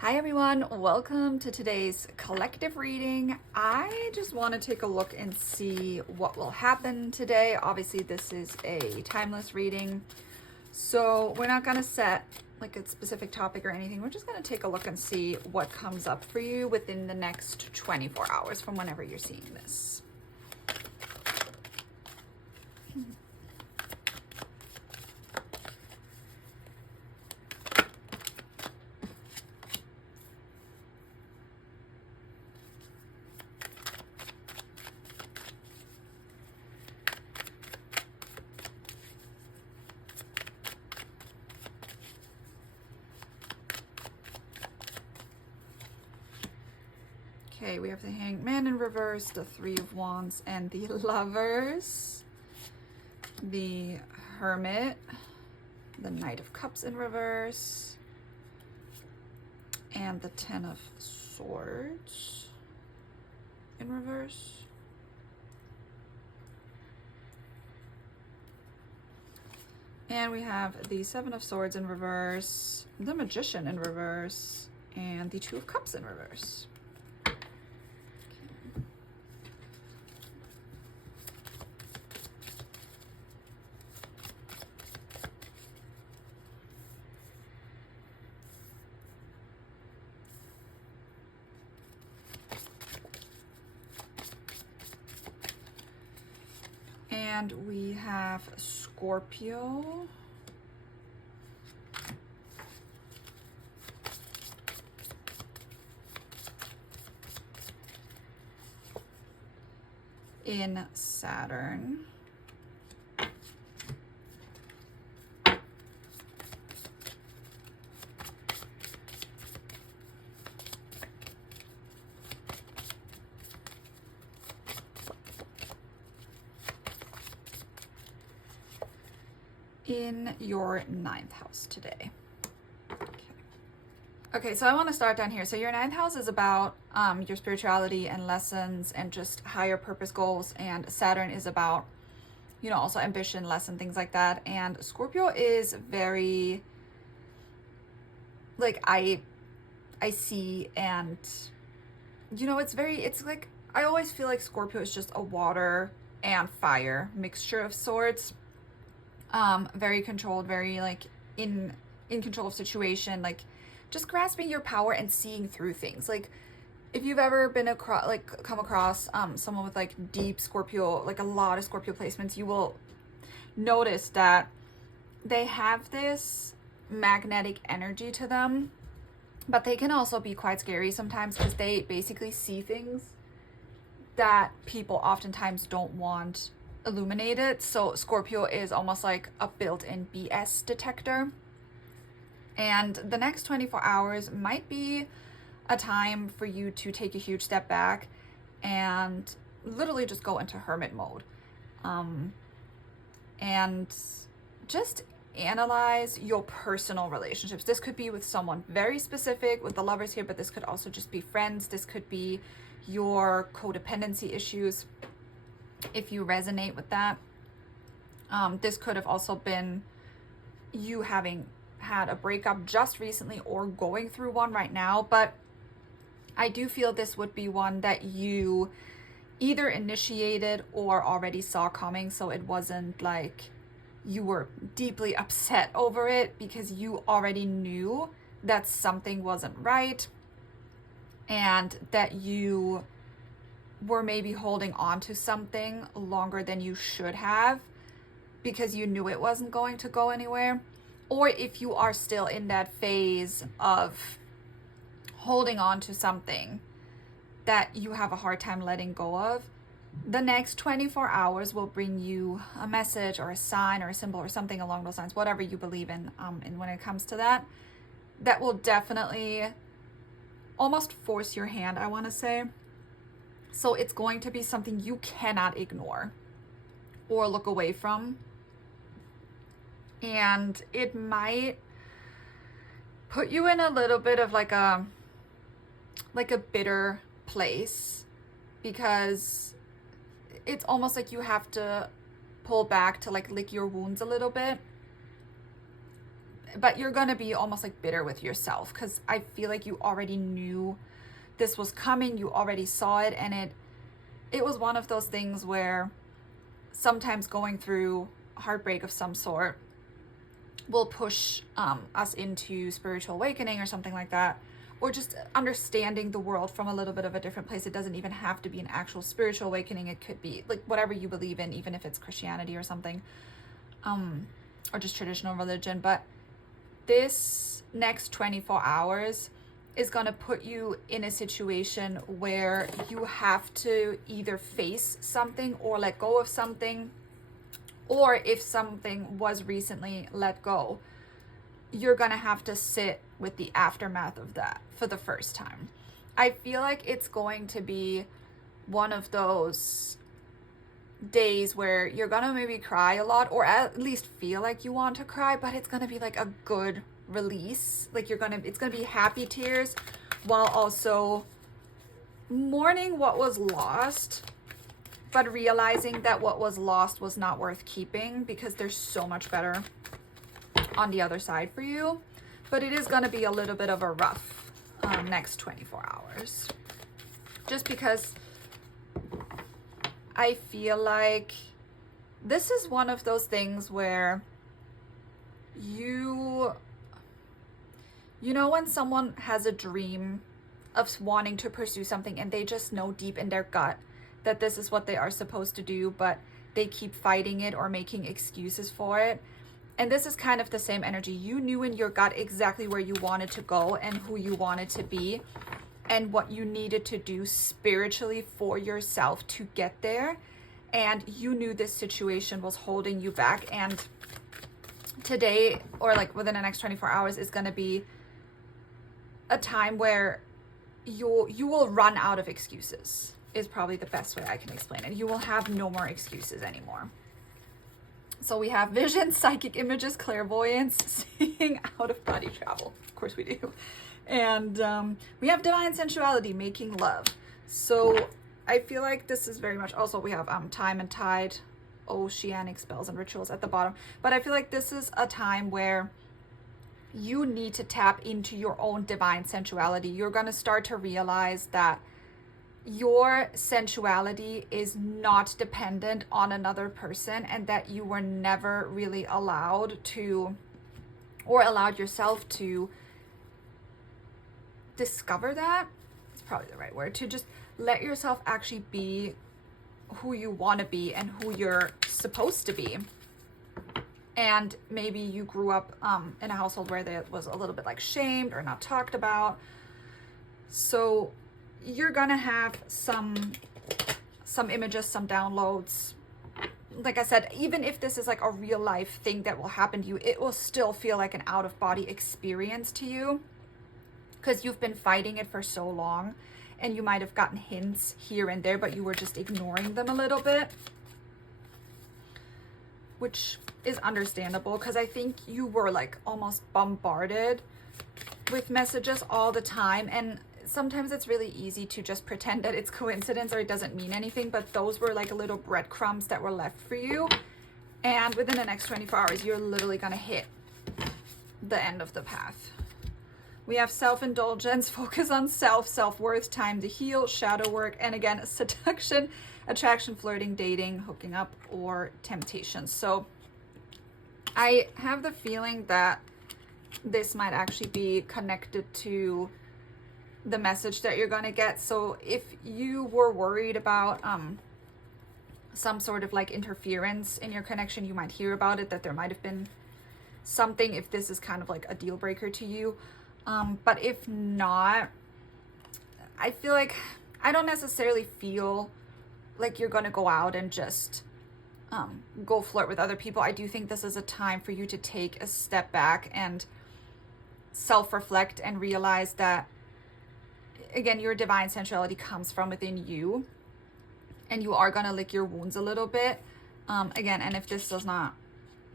Hi everyone, welcome to today's collective reading. I just want to take a look and see what will happen today. Obviously this is a timeless reading, so we're not going to set like a specific topic or anything. We're just going to take a look and see what comes up for you within the next 24 hours from whenever you're seeing this. Okay, we have the Hanged Man in reverse, the Three of Wands, and the Lovers, the Hermit, the Knight of Cups in reverse, and the Ten of Swords in reverse. And we have the Seven of Swords in reverse, the Magician in reverse, and the Two of Cups in reverse. And we have Scorpio, in Saturn, in your 9th house today. Okay, so I want to start down here. So your 9th house is about your spirituality and lessons and just higher purpose goals, and Saturn is about, you know, also ambition, lesson, things like that. And Scorpio is very, like, I see, and you know, it's like, I always feel like Scorpio is just a water and fire mixture of sorts. Very controlled, very like in control of situation, like just grasping your power and seeing through things. Like if you've ever been come across someone with like deep Scorpio, like a lot of Scorpio placements, you will notice that they have this magnetic energy to them, but they can also be quite scary sometimes because they basically see things that people oftentimes don't want illuminated. So Scorpio is almost like a built-in BS detector. And the next 24 hours might be a time for you to take a huge step back and literally just go into hermit mode. And just analyze your personal relationships. This could be with someone very specific, with the Lovers here, but this could also just be friends. This could be your codependency issues, if you resonate with that. This could have also been you having had a breakup just recently or going through one right now, but I do feel this would be one that you either initiated or already saw coming, so it wasn't like you were deeply upset over it because you already knew that something wasn't right and that you were maybe holding on to something longer than you should have because you knew it wasn't going to go anywhere. Or if you are still in that phase of holding on to something that you have a hard time letting go of, the next 24 hours will bring you a message or a sign or a symbol or something along those lines, whatever you believe in. And when it comes to that, that will definitely almost force your hand, I want to say. So it's going to be something you cannot ignore or look away from. And it might put you in a little bit of like a bitter place, because it's almost like you have to pull back to like lick your wounds a little bit. but you're going to be almost like bitter with yourself, because I feel like you already knew this was coming. You already saw it, and it was one of those things where sometimes going through heartbreak of some sort will push us into spiritual awakening or something like that, or just understanding the world from a little bit of a different place. It doesn't even have to be an actual spiritual awakening. It could be like whatever you believe in, even if it's Christianity or something, or just traditional religion. But this next 24 hours is going to put you in a situation where you have to either face something or let go of something, or if something was recently let go, you're going to have to sit with the aftermath of that for the first time. I feel like it's going to be one of those days where you're going to maybe cry a lot, or at least feel like you want to cry, but it's going to be like a good release. Like it's going to be happy tears while also mourning what was lost, but realizing that what was lost was not worth keeping, because there's so much better on the other side for you. But it is going to be a little bit of a rough next 24 hours, just because I feel like this is one of those things where you know when someone has a dream of wanting to pursue something and they just know deep in their gut that this is what they are supposed to do, but they keep fighting it or making excuses for it. And this is kind of the same energy. You knew in your gut exactly where you wanted to go and who you wanted to be and what you needed to do spiritually for yourself to get there. And you knew this situation was holding you back. And today, or like within the next 24 hours, is going to be a time where you will run out of excuses, is probably the best way I can explain it. You will have no more excuses anymore. So we have vision, psychic images, clairvoyance, seeing out of body travel. Of course we do. And we have divine sensuality, making love. So I feel like this is very much, also we have time and tide, oceanic spells and rituals at the bottom. But I feel like this is a time where you need to tap into your own divine sensuality. You're going to start to realize that your sensuality is not dependent on another person, and that you were never really allowed to, or allowed yourself to discover that. It's probably the right word, to just let yourself actually be who you want to be and who you're supposed to be. And maybe you grew up in a household where that was a little bit like shamed or not talked about. So you're gonna have some images, some downloads. Like I said, even if this is like a real life thing that will happen to you, it will still feel like an out of body experience to you, because you've been fighting it for so long, and you might have gotten hints here and there, but you were just ignoring them a little bit, which is understandable, because I think you were like almost bombarded with messages all the time. And sometimes it's really easy to just pretend that it's coincidence or it doesn't mean anything, but those were like little breadcrumbs that were left for you. And within the next 24 hours, you're literally going to hit the end of the path. We have self-indulgence, focus on self-worth, time to heal, shadow work, and again, seduction, attraction, flirting, dating, hooking up, or temptation. So I have the feeling that this might actually be connected to the message that you're going to get. So if you were worried about some sort of like interference in your connection, you might hear about it, that there might have been something, if this is kind of like a deal breaker to you. But if not, I feel like I don't necessarily feel like you're going to go out and just go flirt with other people. I do think this is a time for you to take a step back and self-reflect and realize that, again, your divine sensuality comes from within you, and you are going to lick your wounds a little bit. Again, and if this does not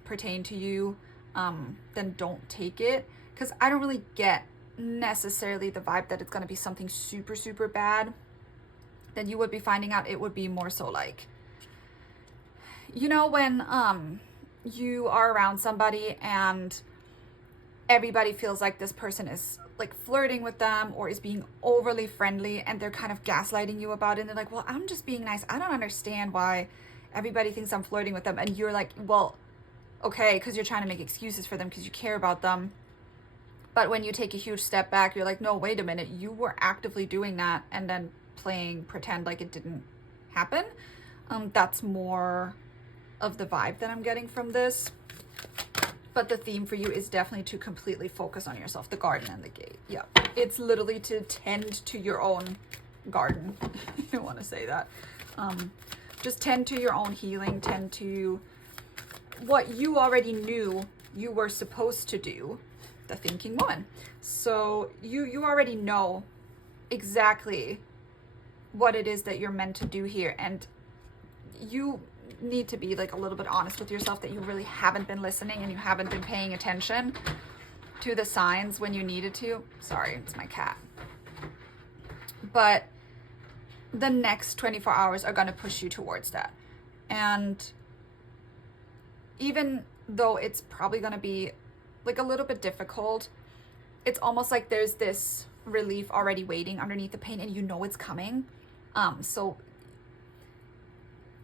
pertain to you, then don't take it, because I don't really get necessarily the vibe that it's going to be something super, super bad that you would be finding out. It would be more so like, you know, when you are around somebody and everybody feels like this person is like flirting with them or is being overly friendly, and they're kind of gaslighting you about it. And they're like, well, I'm just being nice. I don't understand why everybody thinks I'm flirting with them. And you're like, well, okay, because you're trying to make excuses for them because you care about them. But when you take a huge step back, you're like, no, wait a minute. You were actively doing that and then playing pretend like it didn't happen. That's more of the vibe that I'm getting from this. But the theme for you is definitely to completely focus on yourself, the garden and the gate. Yeah, it's literally to tend to your own garden. I want to say that. Just tend to your own healing, tend to what you already knew you were supposed to do, the thinking woman. So you already know exactly what it is that you're meant to do here, and you need to be like a little bit honest with yourself that you really haven't been listening and you haven't been paying attention to the signs when you needed to. Sorry, it's my cat. But the next 24 hours are going to push you towards that. And even though it's probably going to be like a little bit difficult, it's almost like there's this relief already waiting underneath the pain, and you know it's coming. So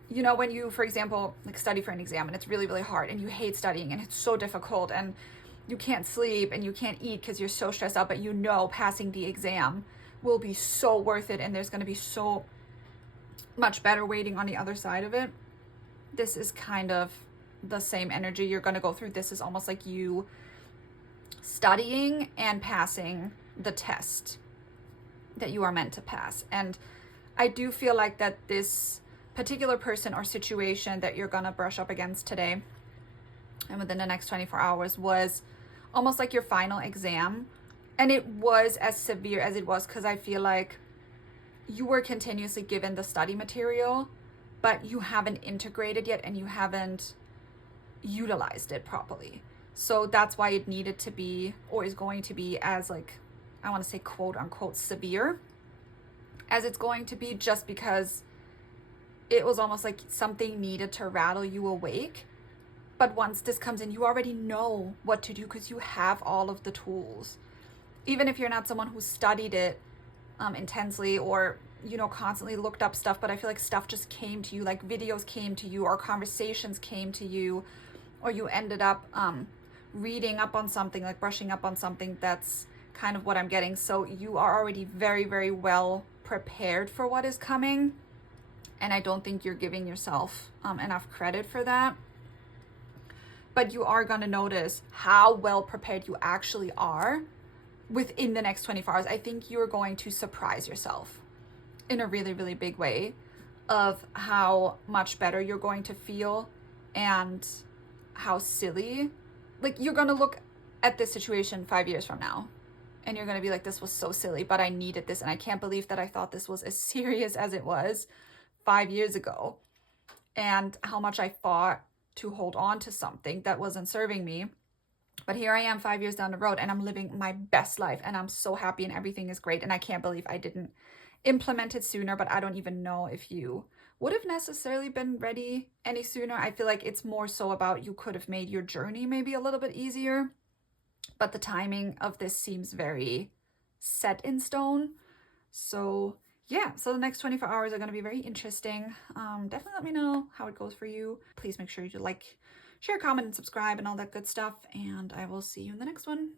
you know, when you, for example, like study for an exam and it's really, really hard and you hate studying and it's so difficult and you can't sleep and you can't eat because you're so stressed out, but you know passing the exam will be so worth it and there's going to be so much better waiting on the other side of it. This is kind of the same energy you're going to go through. This is almost like you studying and passing the test that you are meant to pass. And I do feel like that this particular person or situation that you're gonna brush up against today and within the next 24 hours was almost like your final exam. And it was as severe as it was because I feel like you were continuously given the study material, but you haven't integrated yet and you haven't utilized it properly. So that's why it needed to be, or is going to be, as like, I want to say quote unquote severe as it's going to be, just because it was almost like something needed to rattle you awake. But once this comes in, you already know what to do because you have all of the tools. Even if you're not someone who studied it intensely or, you know, constantly looked up stuff, but I feel like stuff just came to you, like videos came to you or conversations came to you, or you ended up reading up on something, like brushing up on something. That's kind of what I'm getting. So you are already very, very well prepared for what is coming. And I don't think you're giving yourself enough credit for that. But you are going to notice how well prepared you actually are within the next 24 hours. I think you're going to surprise yourself in a really, really big way of how much better you're going to feel and how silly. Like, you're going to look at this situation 5 years from now and you're going to be like, this was so silly, but I needed this. And I can't believe that I thought this was as serious as it was 5 years ago, and how much I fought to hold on to something that wasn't serving me. But here I am 5 years down the road and I'm living my best life and I'm so happy and everything is great. And I can't believe I didn't implement it sooner, but I don't even know if you would have necessarily been ready any sooner. I feel like it's more so about you could have made your journey maybe a little bit easier, but the timing of this seems very set in stone. So yeah, so the next 24 hours are going to be very interesting. Definitely let me know how it goes for you. Please make sure you like, share, comment, and subscribe and all that good stuff. And I will see you in the next one.